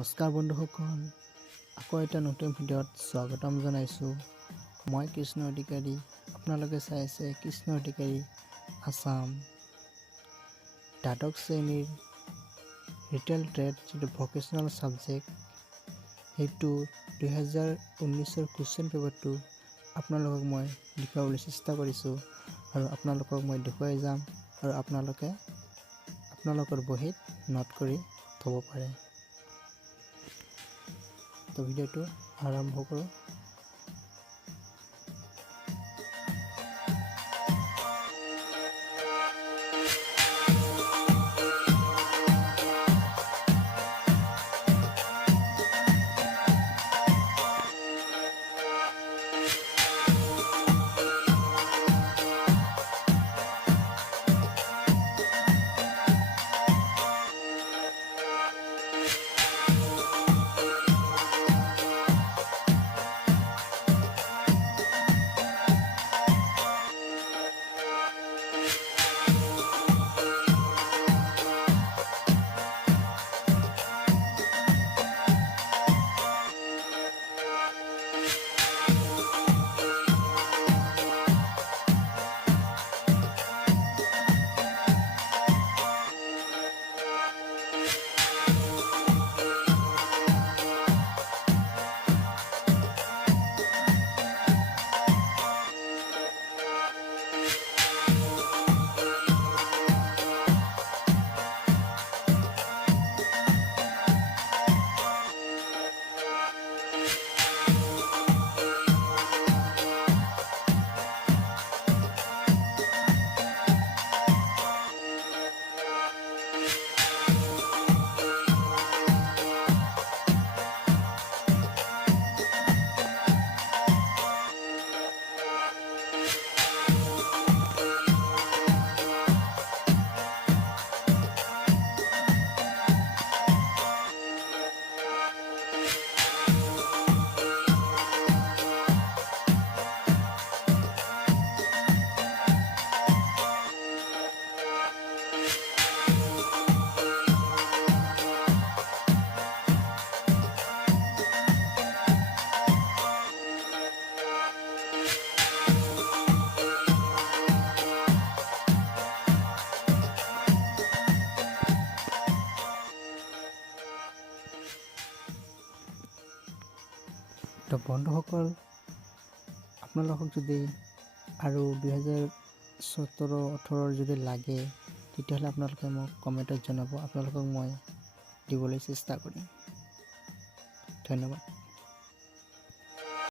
নমস্কাৰ বন্ধুসকল, আকৌ এটা নতুন ভিডিঅ'ত স্বাগতম জনাইছোঁ। মই কৃষ্ণ অধিকাৰী, আপোনালোকে চাই আছে কৃষ্ণ অধিকাৰী আসাম দ্বাদশ শ্ৰেণীৰ ৰিটেইল ট্ৰেড যিটো ভকেশ্যনেল ছাবজেক্ট, সেইটো 2019 কুৱেশ্যন পেপাৰটো আপোনালোকক মই দেখুৱাবলৈ চেষ্টা কৰিছোঁ আৰু আপোনালোকক মই দেখুৱাই যাম আৰু আপোনালোকে আপোনালোকৰ বহীত নোট কৰি থ'ব পাৰে। তো ভিডিঅ'টো আৰম্ভ কৰোঁ। তো বন্ধুসকল, আপোনালোকক যদি আৰু 2017-18 যদি লাগে তেতিয়াহ'লে আপোনালোকে মোক কমেণ্টত জনাব, আপোনালোকক মই দিবলৈ চেষ্টা কৰিম। ধন্যবাদ।